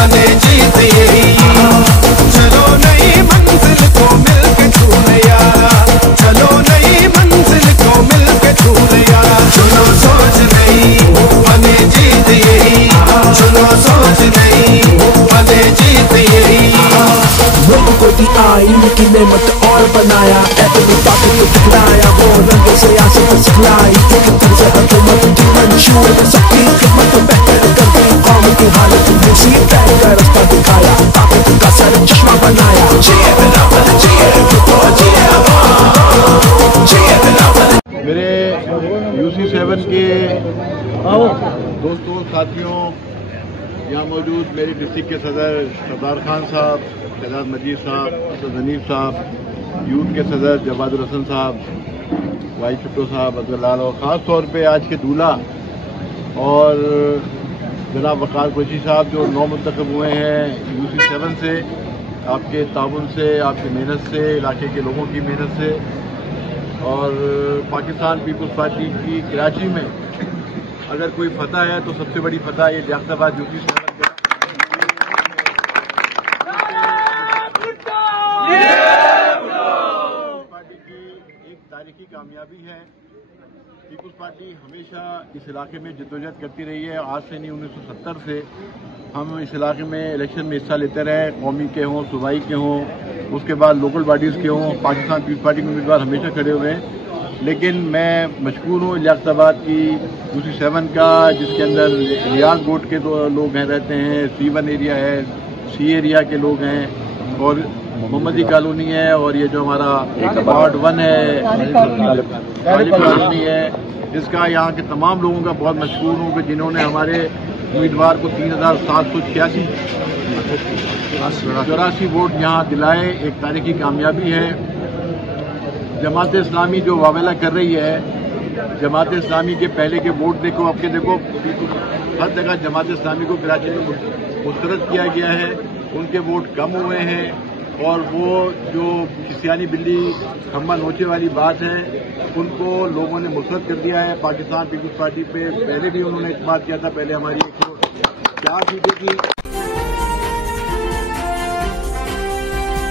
बने जीत यही। चलो नई मंजिल को मिलके छूने यारा, चलो नई मंजिल को मिलके छूने यारा। चुनो सोच नहीं बने जीत यही, चुनो सोच नहीं बने जीत यही। मुल्क को दी आईन की नेमत और बनाया, ऐतनी ताकत को दिखलाया, वो रंग सियासत सिखलाई। एक तर्ज हुकूमत की मंशूर सबकी खिदमत बेहतर कर दी, कौम की हालत मुसी तय का रास्ता दिखाया, ताकत का सर चश्मा बनाया। जिए बिलावल जिए तो जिए अवाम, जिए बिलावल। मेरे UC7 के दोस्तों साथियों, यहाँ मौजूद मेरे डिस्ट्रिक्ट के सदर सरदार खान साहब, शहजाद मजीद साहब, असद हनीफ साहब, यूथ के सदर जवादुल हसन साहब, वाई छुट्टो साहब, अब्दुल्लाल, और ख़ास तौर पे आज के दूल्हा और जनाब वकार कुरैशी साहब जो 9 मुंतखब हुए हैं UC7 से, आपके ताउन से, आपकी मेहनत से, इलाके के लोगों की मेहनत से, और पाकिस्तान पीपल्स पार्टी की कराची में अगर कोई फतह है तो सबसे बड़ी फतह ये लियाकताबाद UC7 पार्टी की एक तारीखी कामयाबी है। पीपल्स पार्टी हमेशा इस इलाके में जद्दोजहद करती रही है। आज से नहीं, 1970 से हम इस इलाके में इलेक्शन में हिस्सा लेते रहे, कौमी के हों, सूबाई के हों, उसके बाद लोकल बॉडीज़ के हों। पाकिस्तान पीपल्स पार्टी के उम्मीदवार हमेशा खड़े हुए हैं। लेकिन मैं मशकूर हूँ लियाकताबाद की UC7 का, जिसके अंदर रियाज बोर्ड के लोग हैं, रहते हैं, C1 एरिया है, C एरिया के लोग हैं, और मोहम्मदी कॉलोनी है, और ये जो हमारा वार्ड 1 है गालिब कॉलोनी है, जिसका यहाँ के तमाम लोगों का बहुत मशकूर हूँ कि जिन्होंने हमारे उम्मीदवार को 3784 वोट यहाँ दिलाए। एक तारीखी कामयाबी है। जमात इस्लामी जो वावेला कर रही है, जमात इस्लामी के पहले के वोट देखो, अब के देखो, हर जगह जमात इस्लामी को कराची में मुस्तरद किया गया है, उनके वोट कम हुए हैं, और वो जो खिसियानी बिल्ली खम्बा नोचे वाली बात है, उनको लोगों ने मुस्तरद कर दिया है। पाकिस्तान पीपल्स पार्टी पे पहले भी उन्होंने इस्तेमाल किया था, पहले हमारी 4 सीटें की